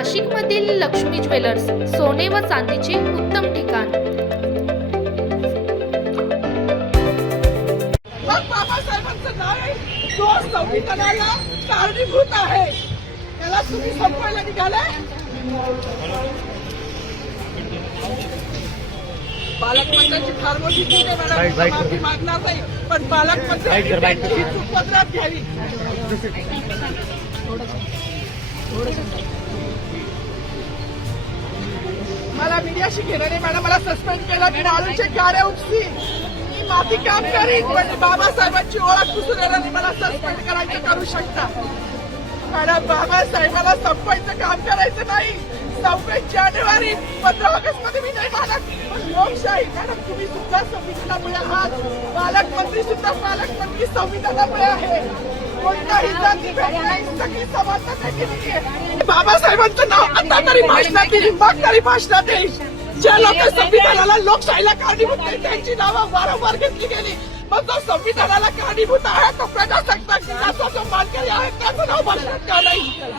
नाशिकमधील लक्ष्मी ज्वेलर्स सोने व चांदीचे उत्तम ठिकाण. कारणीभूत आहे. त्याला तुम्ही संपवायला निघाले? पालकमंत्र्यांची फार मोठी चूक आहे मॅडम माफी मागणार नाही पण पालकमंत्र्यांनी उपद्रव घ्यावी. मीडियाशी घेणं नाही मॅडम मला सस्पेंड केलं मी मारूचे गाड्या उपसी मी माफी काम करीन पण बाबासाहेबांची ओळख पुसून येणार मला सस्पेंड करायचं करू शकता. मॅडम बाबासाहेबाला संपायचं काम करायचं नाही. सव्वीस जानेवारी पंधरा ऑगस्टमध्ये मी नाही मानत पण लोकशाही मॅडम तुम्ही सुद्धा संविधानामुळे आहात. पालकमंत्री सुद्धा पालकमंत्री संविधानामुळे आहे. कोणताही जाती भेद नाही सगळी समानता भेटलेली आहे. बाबासाहेबांचं नाव आता तरी भाषणात येईल मग तरी भाषणात येईल ज्या लोक संविधानाला लोकशाहीला कारणीभूत त्यांची नावं वारंवार घेतली गेली. मग जो संविधानाला कारणीभूत आहे तो प्रजासत्ताक दिनाचा जो मानकरी आहे त्याचं नाव भाषणात का नाही?